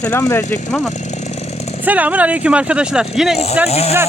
selam verecektim ama. Selamun aleyküm arkadaşlar. Yine işler güçler.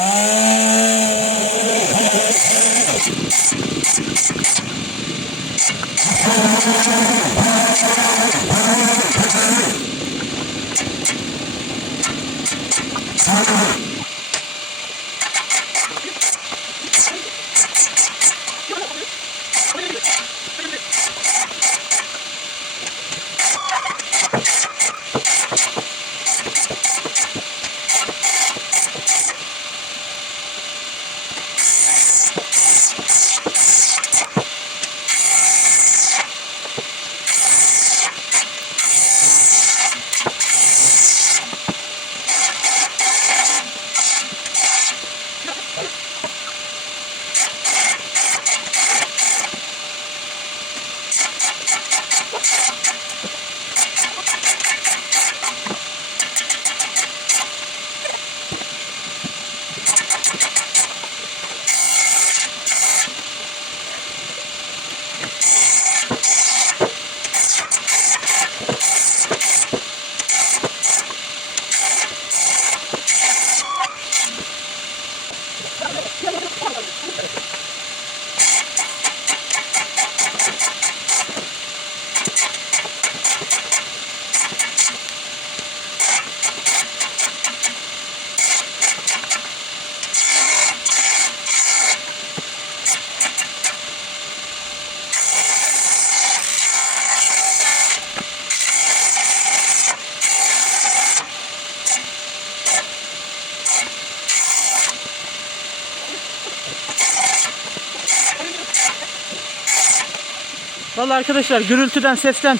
Vallahi arkadaşlar gürültüden sesten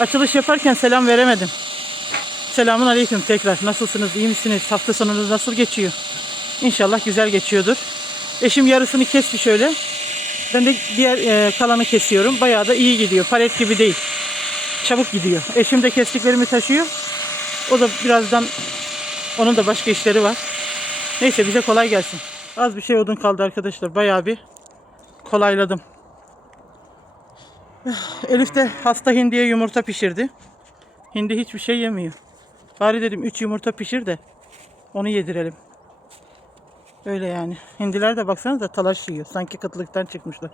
açılış yaparken selam veremedim. Selamun aleyküm tekrar. Nasılsınız? iyi misiniz? Hafta sonunuz nasıl geçiyor? İnşallah güzel geçiyordur. Eşim yarısını kesti şöyle. Ben de diğer e, kalanı kesiyorum. Bayağı da iyi gidiyor. Palet gibi değil. Çabuk gidiyor. Eşim de kestiklerimi taşıyor. O da birazdan onun da başka işleri var. Neyse bize kolay gelsin. Az bir şey odun kaldı arkadaşlar. Bayağı bir kolayladım. Elif de hasta hindiye yumurta pişirdi. Hindi hiçbir şey yemiyor. Bari dedim 3 yumurta pişir de onu yedirelim. Öyle yani. Hindiler de baksanıza talaş yiyor. Sanki kıtlıktan çıkmışlar.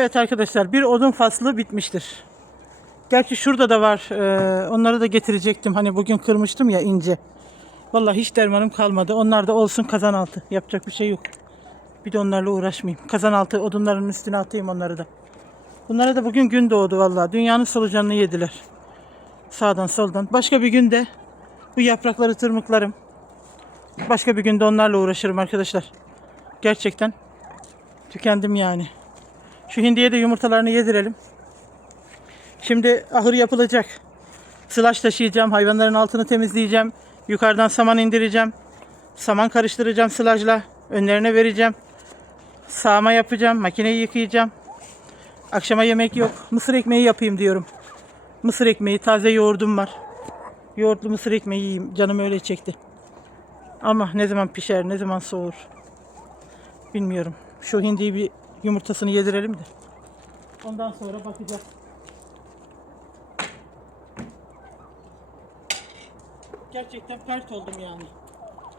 Evet arkadaşlar bir odun faslı bitmiştir. Gerçi şurada da var. Ee, onları da getirecektim. Hani bugün kırmıştım ya ince. Vallahi hiç dermanım kalmadı. Onlar da olsun kazan altı. Yapacak bir şey yok. Bir de onlarla uğraşmayayım. Kazan altı odunların üstüne atayım onları da. Bunlara da bugün gün doğdu vallahi. Dünyanın solucanını yediler. Sağdan soldan. Başka bir günde bu yaprakları tırmıklarım. Başka bir günde onlarla uğraşırım arkadaşlar. Gerçekten tükendim yani. Şu hindiye de yumurtalarını yedirelim. Şimdi ahır yapılacak. Sılaç taşıyacağım. Hayvanların altını temizleyeceğim. Yukarıdan saman indireceğim. Saman karıştıracağım sılajla. Önlerine vereceğim. Sağma yapacağım. Makineyi yıkayacağım. Akşama yemek yok. Mısır ekmeği yapayım diyorum. Mısır ekmeği, taze yoğurdum var. Yoğurtlu mısır ekmeği yiyeyim. Canım öyle çekti. Ama ne zaman pişer, ne zaman soğur. Bilmiyorum. Şu hindiyi bir yumurtasını yedirelim de. Ondan sonra bakacağız. Gerçekten pert oldum yani.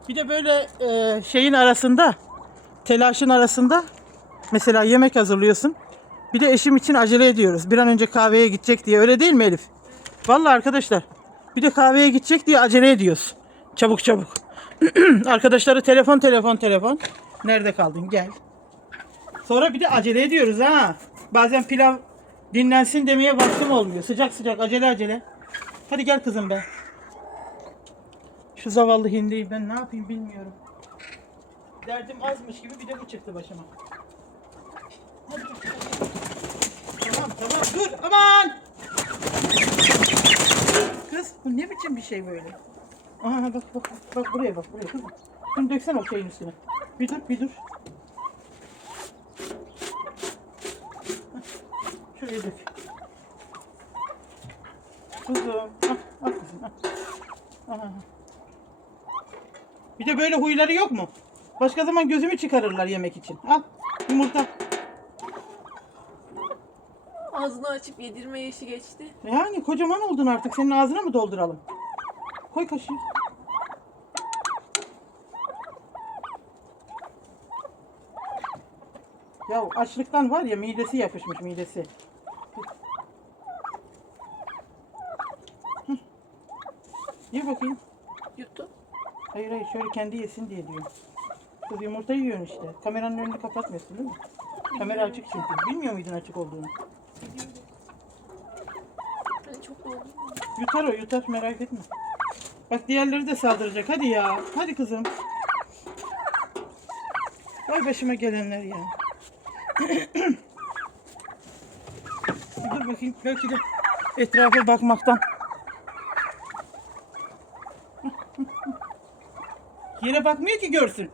Bir de böyle e, şeyin arasında, telaşın arasında mesela yemek hazırlıyorsun. Bir de eşim için acele ediyoruz. Bir an önce kahveye gidecek diye. Öyle değil mi Elif? Vallahi arkadaşlar. Bir de kahveye gidecek diye acele ediyoruz. Çabuk çabuk. Arkadaşları telefon telefon telefon. Nerede kaldın? Gel. Sonra bir de acele ediyoruz ha. Bazen pilav dinlensin demeye vaktim olmuyor. Sıcak sıcak acele acele. Hadi gel kızım be. Şu zavallı hindiyi ben ne yapayım bilmiyorum. Derdim azmış gibi bir de bu çıktı başıma. Tamam tamam dur aman. Kız bu ne biçim bir şey böyle? Aha bak bak bak buraya bak buraya kızım. Şunu döksene o şeyin üstüne. Bir dur bir dur. Dök. Kuzum. Al, al kızım al. Aha. Bir de böyle huyları yok mu? Başka zaman gözümü çıkarırlar yemek için. Al yumurta. Ağzını açıp yedirme yaşı geçti. Yani kocaman oldun artık. Senin ağzına mı dolduralım? Koy kaşığı. Ya açlıktan var ya midesi yapışmış midesi. Ye bakayım. Yuttu. Hayır hayır şöyle kendi yesin diye diyor. Kız yumurta yiyorsun işte. Kameranın önünü kapatmıyorsun değil mi? Kamera açık çünkü. Bilmiyor muydun açık olduğunu? Ben çok oldum. Yutar o yutar merak etme. Bak diğerleri de saldıracak. Hadi ya. Hadi kızım. Vay başıma gelenler ya. Dur bakayım. Belki de etrafa bakmaktan. Yere bakmıyor ki görsün.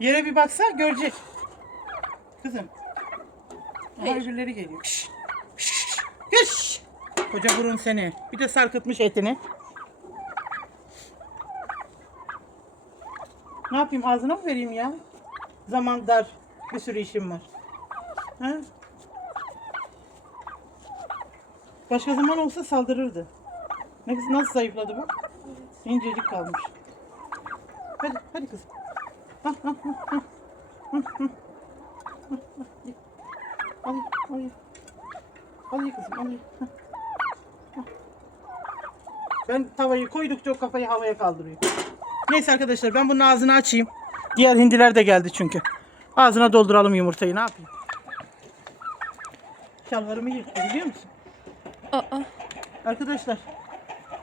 Yere bir baksa görecek. Kızım. Hayır. öbürleri geliyor. Şşş. Şşş. Koca burun seni. Bir de sarkıtmış etini. Ne yapayım ağzına mı vereyim ya? Zaman dar. Bir sürü işim var. Ha? Başka zaman olsa saldırırdı. Ne nasıl zayıfladı bu? İncecik kalmış. Hadi, hadi al. Hı, hı. Hı, hı, ye. Al, al. Al ye kızım, al ye. Ben tavayı koydukça o kafayı havaya kaldırıyor. Neyse arkadaşlar ben bunun ağzını açayım. Diğer hindiler de geldi çünkü. Ağzına dolduralım yumurtayı ne yapayım? Şalvarımı yırttı biliyor musun? Aa. Arkadaşlar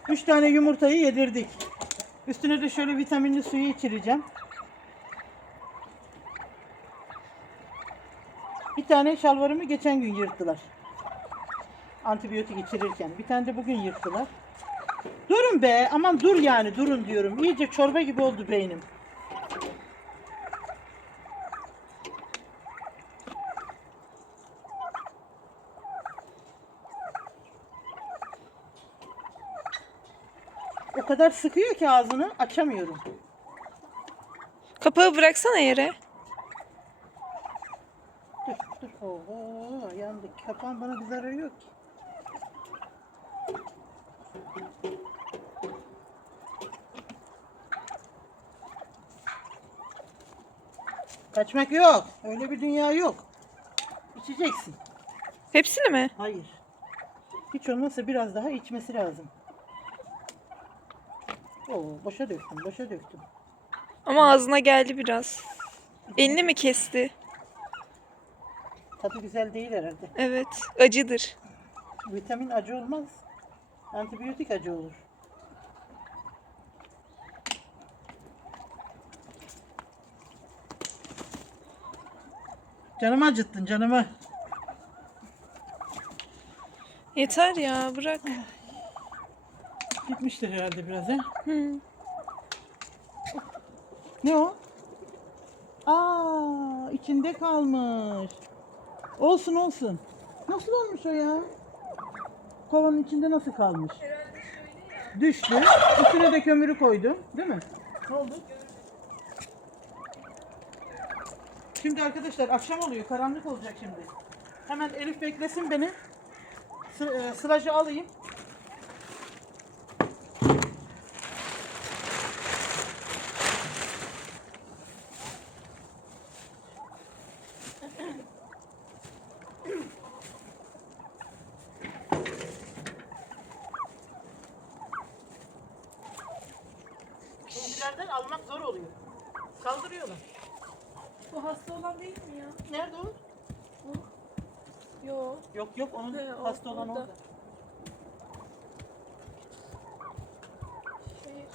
3 tane yumurtayı yedirdik. Üstüne de şöyle vitaminli suyu içireceğim. Bir tane şalvarımı geçen gün yırttılar. Antibiyotik içirirken. Bir tane de bugün yırttılar. Durun be aman dur yani durun diyorum. İyice çorba gibi oldu beynim. Kadar sıkıyor ki ağzını açamıyorum. Kapağı bıraksana yere. Dur dur. Oho yandık. Kapağın bana bir zararı yok ki. Kaçmak yok. Öyle bir dünya yok. İçeceksin. Hepsini mi? Hayır. Hiç olmazsa biraz daha içmesi lazım. Oo, boşa döktüm, boşa döktüm. Ama ağzına geldi biraz. Elini mi kesti? Tadı güzel değil herhalde. Evet. Acıdır. Vitamin acı olmaz. Antibiyotik acı olur. Canımı acıttın canımı. Yeter ya bırak. Gitmiştir herhalde biraz he. Hı. Ne o? Aa, içinde kalmış. Olsun olsun. Nasıl olmuş o ya? Kovanın içinde nasıl kalmış? Düştü. Üstüne de kömürü koydum. Değil mi? Ne oldu? Şimdi arkadaşlar akşam oluyor. Karanlık olacak şimdi. Hemen Elif beklesin beni. Sı- e, alayım. Kendilerden almak zor oluyor. Saldırıyorlar. Bu hasta olan değil mi ya? Nerede o? Yo. Yok yok onun He, o- hasta olan orada. orada. Şey,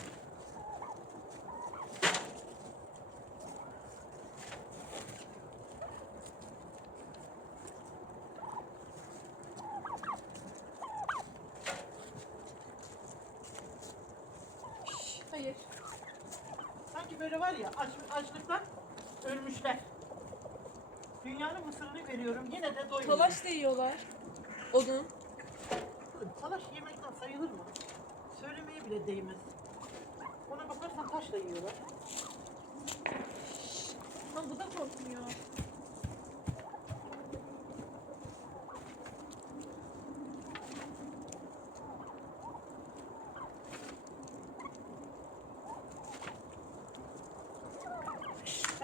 Hayır. Sanki böyle var ya aç, açlıktan ölmüşler. Dünyanın mısırını veriyorum yine de doymuyor. Talaş da yiyorlar. Onun. Talaş yemekten sayılır mı? Söylemeye bile değmez. Ona bakarsan taş da yiyorlar. Lan bu da korkmuyor.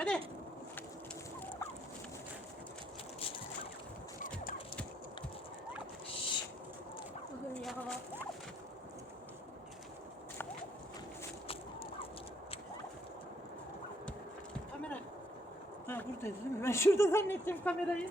Hadi. Kızım ya. Kamera. Ha buradayız değil mi? Ben şurada zannettim kamerayı.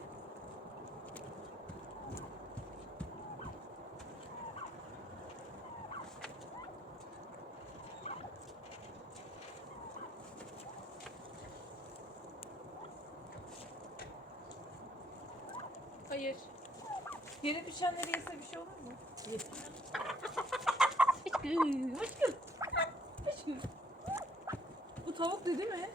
Hayır. Yere düşenleri yese bir şey olur mu? Aşkım, aşkım. Aşkım. Bu tavuk dedi mi?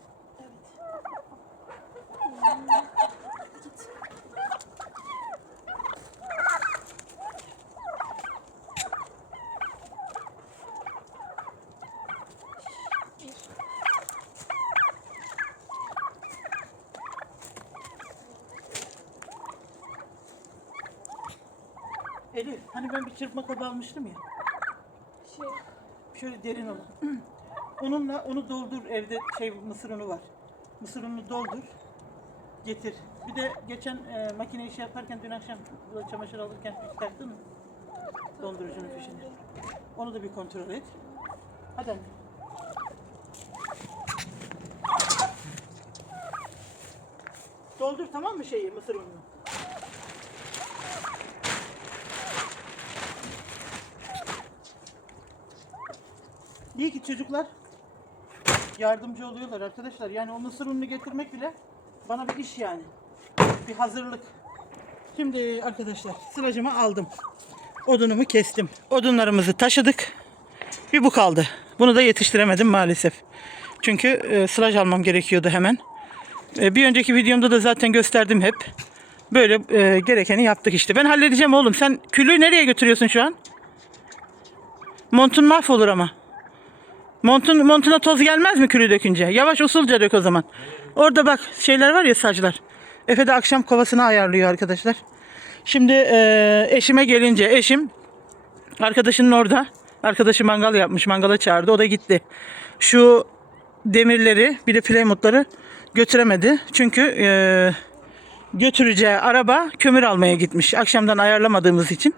Elif hani ben bir çırpma kabı almıştım ya. Şey, Şöyle derin olan. Onunla onu doldur evde şey mısır unu var. Mısır ununu doldur. Getir. Bir de geçen e, makine işi yaparken dün akşam çamaşır alırken taktın mı? Dondurucunun fişini. Onu da bir kontrol et. Hadi anne. Doldur tamam mı şeyi mısır ununu? İyi ki çocuklar yardımcı oluyorlar arkadaşlar. Yani o mısır ununu getirmek bile bana bir iş yani. Bir hazırlık. Şimdi arkadaşlar sıracımı aldım. Odunumu kestim. Odunlarımızı taşıdık. Bir bu kaldı. Bunu da yetiştiremedim maalesef. Çünkü e, sılaj almam gerekiyordu hemen. E, bir önceki videomda da zaten gösterdim hep. Böyle e, gerekeni yaptık işte. Ben halledeceğim oğlum. Sen külü nereye götürüyorsun şu an? Montun mahvolur ama. Montun, montuna toz gelmez mi külü dökünce? Yavaş usulca dök o zaman. Orada bak şeyler var ya saclar. Efe de akşam kovasını ayarlıyor arkadaşlar. Şimdi e, eşime gelince eşim arkadaşının orada. Arkadaşı mangal yapmış. Mangala çağırdı. O da gitti. Şu demirleri bir de playmutları götüremedi. Çünkü e, götüreceği araba kömür almaya gitmiş. Akşamdan ayarlamadığımız için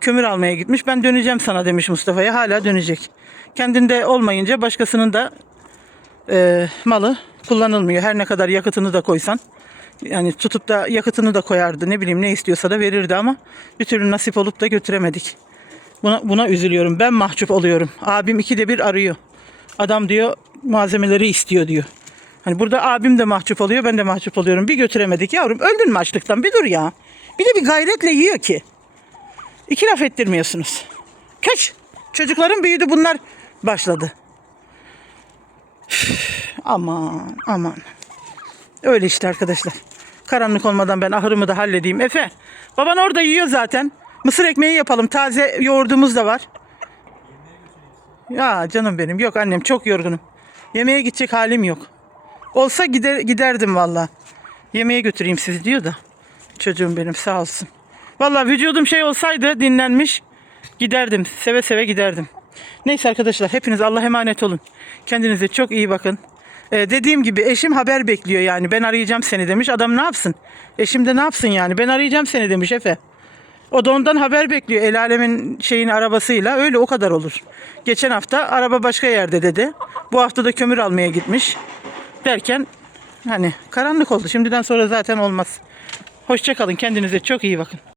kömür almaya gitmiş. Ben döneceğim sana demiş Mustafa'ya. Hala dönecek. Kendinde olmayınca başkasının da e, malı kullanılmıyor. Her ne kadar yakıtını da koysan. Yani tutup da yakıtını da koyardı. Ne bileyim ne istiyorsa da verirdi ama bir türlü nasip olup da götüremedik. Buna, buna üzülüyorum. Ben mahcup oluyorum. Abim ikide bir arıyor. Adam diyor malzemeleri istiyor diyor. Hani burada abim de mahcup oluyor, ben de mahcup oluyorum. Bir götüremedik yavrum. Öldün mü açlıktan? Bir dur ya. Bir de bir gayretle yiyor ki. İki laf ettirmiyorsunuz. Kaç. Çocukların büyüdü bunlar başladı. Aman aman. Öyle işte arkadaşlar. Karanlık olmadan ben ahırımı da halledeyim. Efe, baban orada yiyor zaten. Mısır ekmeği yapalım. Taze yoğurdumuz da var. Ya canım benim. Yok annem çok yorgunum. Yemeğe gidecek halim yok. Olsa gider, giderdim valla. Yemeğe götüreyim sizi diyor da. Çocuğum benim sağ olsun. Valla vücudum şey olsaydı dinlenmiş giderdim. Seve seve giderdim. Neyse arkadaşlar hepiniz Allah emanet olun. Kendinize çok iyi bakın. Ee, dediğim gibi eşim haber bekliyor yani. Ben arayacağım seni demiş. Adam ne yapsın? Eşim de ne yapsın yani? Ben arayacağım seni demiş Efe. O da ondan haber bekliyor. El alemin şeyin arabasıyla. Öyle o kadar olur. Geçen hafta araba başka yerde dedi. Bu hafta da kömür almaya gitmiş. Derken hani karanlık oldu. Şimdiden sonra zaten olmaz. Hoşçakalın. Kendinize çok iyi bakın.